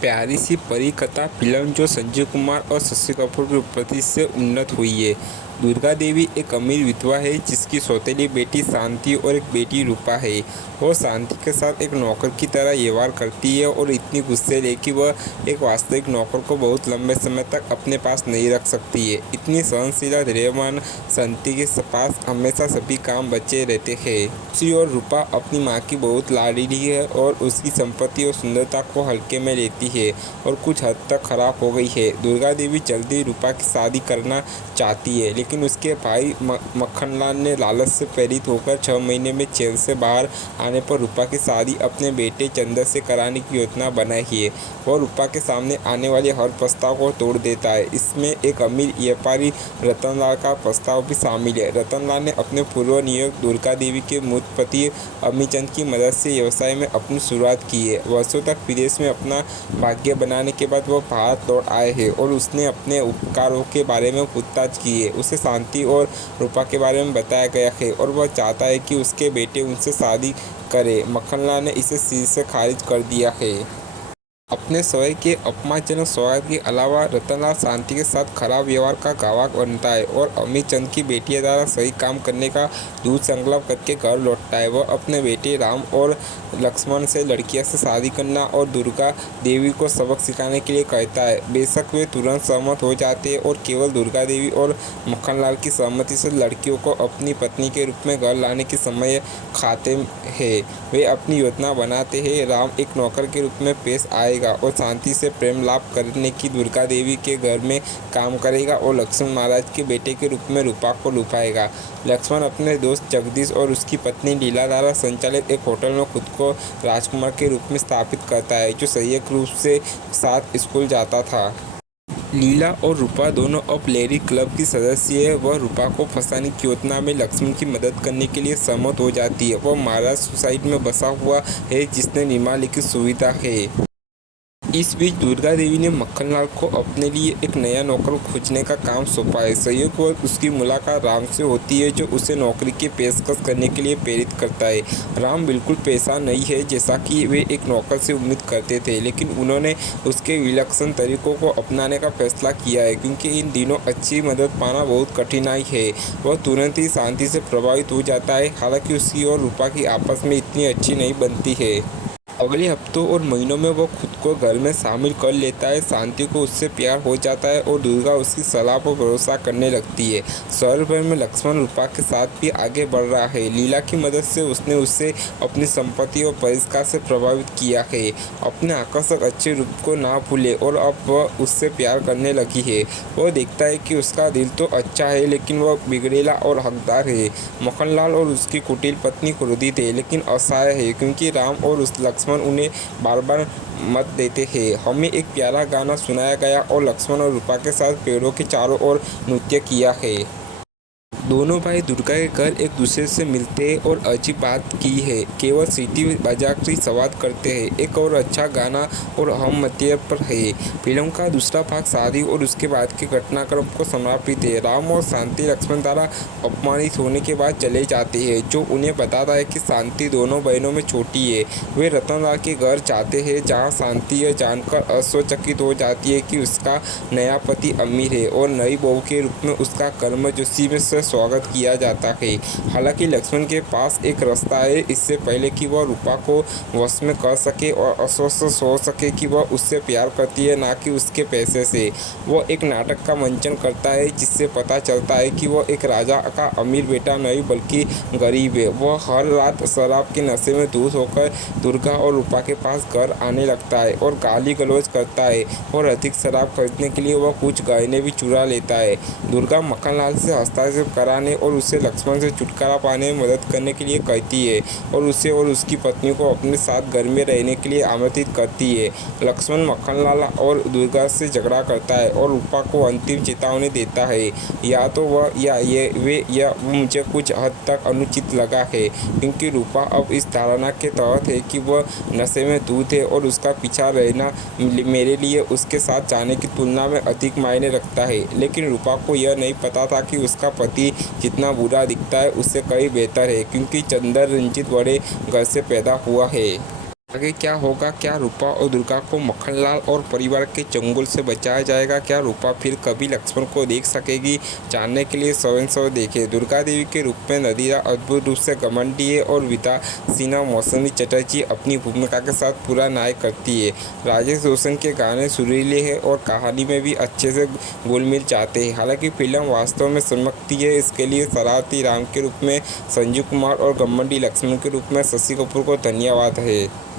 प्यारी सी परी कथा फिल्म जो संजय कुमार और शशि कपूर की उपस्थिति से उन्नत हुई है। दुर्गा देवी एक अमीर विधवा है जिसकी सौतेली बेटी शांति और एक बेटी रूपा है। वो शांति के साथ एक नौकर की तरह व्यवहार करती है और इतनी गुस्से है कि वह एक वास्तविक नौकर को बहुत लंबे समय तक अपने पास नहीं रख सकती है। इतनी सहनशील धैर्यवान शांति के पास हमेशा सभी काम बचे रहते हैं। दूसरी ओर रूपा अपनी माँ की बहुत लाडली है और उसकी संपत्ति और सुंदरता को हल्के में लेती है और कुछ हद तक खराब हो गई है। दुर्गा देवी जल्दी रूपा की शादी करना चाहती है, लेकिन उसके भाई मक्खनलाल ने लालच से प्रेरित होकर 6 महीने में जेल से बाहर आने पर रूपा की शादी अपने बेटे चंदर से कराने की योजना बनाई है। वह रूपा के सामने आने वाले हर प्रस्ताव को तोड़ देता है। इसमें एक अमीर व्यापारी रतनलाल का प्रस्ताव भी शामिल है। रतनलाल ने अपने पूर्व नियुक्त दुर्गा देवी के मृत पति अमीचंद की मदद से व्यवसाय में अपनी शुरुआत की है। वर्षों तक विदेश में अपना भाग्य बनाने के बाद वह भारत लौट आए हैं और उसने अपने उपकारों के बारे में पूछताछ की है। उसे शांति और रूपा के बारे में बताया गया है और वह चाहता है कि उसके बेटे उनसे शादी करे। मक्खनलाल ने इसे सिर से खारिज कर दिया है। अपने स्वयं के अपमानजनक स्वागत के अलावा रतनलाल शांति के साथ खराब व्यवहार का गवाह बनता है और अमीचंद की बेटियों द्वारा सही काम करने का दृढ़ संकल्प करके घर लौटता है। वह अपने बेटे राम और लक्ष्मण से लड़कियों से शादी करना और दुर्गा देवी को सबक सिखाने के लिए कहता है। बेशक वे तुरंत सहमत हो जाते हैं और केवल दुर्गा देवी और मक्खनलाल की सहमति से लड़कियों को अपनी पत्नी के रूप में घर लाने की समय खाते हैं। वे अपनी योजना बनाते हैं। राम एक नौकर के रूप में पेश आएगा और शांति से प्रेम लाभ करने की दुर्गा देवी के घर में काम करेगा और लक्ष्मण महाराज के बेटे के रूप में रूपा को लुभाएगा। लक्ष्मण अपने दोस्त जगदीश और उसकी पत्नी लीला द्वारा संचालित एक होटल में खुद को राजकुमार के रूप में स्थापित करता है, जो संयुक्त रूप से साथ स्कूल जाता था। लीला और रूपा दोनों अब लेडी क्लब की सदस्य है। वह रूपा को फंसाने की योजना में लक्ष्मण की मदद करने के लिए सहमत हो जाती है। वह महाराज सोसाइटी में बसा हुआ है जिसने निम्नलिखित सुविधा है। इस बीच दुर्गा देवी ने मक्खनलाल को अपने लिए एक नया नौकर खोजने का काम सौंपा है। संयोगवश उसकी मुलाकात राम से होती है, जो उसे नौकरी की पेशकश करने के लिए प्रेरित करता है। राम बिल्कुल पैसा नहीं है जैसा कि वे एक नौकर से उम्मीद करते थे, लेकिन उन्होंने उसके विलक्षण तरीकों को अपनाने का फैसला किया है क्योंकि इन दिनों अच्छी मदद पाना बहुत कठिनाई है। वह तुरंत ही शांति से प्रभावित हो जाता है। हालांकि उसकी और रूपा की आपस में इतनी अच्छी नहीं बनती है। अगले हफ्तों और महीनों में वो खुद को घर में शामिल कर लेता है। शांति को उससे प्यार हो जाता है और दुर्गा उसकी सलाह पर भरोसा करने लगती है। शहर भर में लक्ष्मण रूपा के साथ भी आगे बढ़ रहा है। लीला की मदद से उसने उससे अपनी संपत्ति और परिष्कार से प्रभावित किया है। अपने आकर्षक अच्छे रूप को ना भूले और अब वह उससे प्यार करने लगी है। वह देखता है कि उसका दिल तो अच्छा है, लेकिन वह बिगड़ेला और हकदार है। मक्खनलाल और उसकी कुटिल पत्नी क्रोधित है लेकिन असहाय है क्योंकि राम और उस लक्ष्मण उन्हें बार बार मत देते हैं। हमें एक प्यारा गाना सुनाया गया और लक्ष्मण और रूपा के साथ पेड़ों के चारों ओर नृत्य किया है। दोनों भाई दुर्गा के घर एक दूसरे से मिलते हैं और अजीब बात की है, केवल सीटी बजाकर संवाद करते हैं। एक और अच्छा गाना और हम मध्य पर है। फिल्म का दूसरा भाग शादी और उसके बाद के घटनाक्रम को समर्पित है। राम और शांति लक्ष्मण द्वारा अपमानित होने के बाद चले जाते हैं, जो उन्हें बताता है कि शांति दोनों बहनों में छोटी है। वे रतनलाल के घर जाते हैं जहाँ शांति यह जानकर आश्चर्यचकित हो जाती है कि उसका नया पति अमीर है और नई बहू के रूप में उसका गर्मजोशी में स्वागत किया जाता है। हालांकि लक्ष्मण के पास एक रास्ता है। इससे पहले कि वह रूपा को वश में कर सके और आश्वस्त हो सके कि वह उससे प्यार करती है, ना कि उसके पैसे से, वह एक नाटक का मंचन करता है जिससे पता चलता है कि वह एक राजा का अमीर बेटा नहीं बल्कि गरीब है। वह हर रात शराब के नशे में धुत होकर दुर्गा और रूपा के पास घर आने लगता है और गाली गलौज करता है और अधिक शराब खरीदने के लिए वह कुछ गहने भी चुरा लेता है। दुर्गा मक्खनलाल से हस्ताक्षर कराने और उसे लक्ष्मण से छुटकारा पाने में मदद करने के लिए कहती है और उसे और उसकी पत्नी को अपने साथ घर में रहने के लिए आमंत्रित करती है। लक्ष्मण मक्खनलाल और दुर्गा से झगड़ा करता है और रूपा को अंतिम चेतावनी देता है, या तो वह या मुझे कुछ हद तक अनुचित लगा है क्योंकि रूपा अब इस धारणा के तहत है कि वह नशे में धुत है और उसका पीछा रहना मेरे लिए उसके साथ जाने की तुलना में अधिक मायने रखता है। लेकिन रूपा को यह नहीं पता था कि उसका पति जितना बुरा दिखता है उससे कहीं बेहतर है, क्योंकि चंदर रंजीत बड़े घर से पैदा हुआ है। आगे क्या होगा? क्या रूपा और दुर्गा को मक्खनलाल और परिवार के चंगुल से बचाया जाएगा? क्या रूपा फिर कभी लक्ष्मण को देख सकेगी? जानने के लिए सौ सौ देखें। दुर्गा देवी के रूप में नदीरा अद्भुत रूप से घमंडी है और विदा सिन्हा मौसमी चटर्जी अपनी भूमिका के साथ पूरा न्याय करती है। राजेश रोशन के गाने सुरीले हैं और कहानी में भी अच्छे से घुल-मिल जाते हैं। हालांकि फिल्म वास्तव में चमकती है, इसके लिए शरारती राम के रूप में संजीव कुमार और घमंडी लक्ष्मण के रूप में शशि कपूर को धन्यवाद है।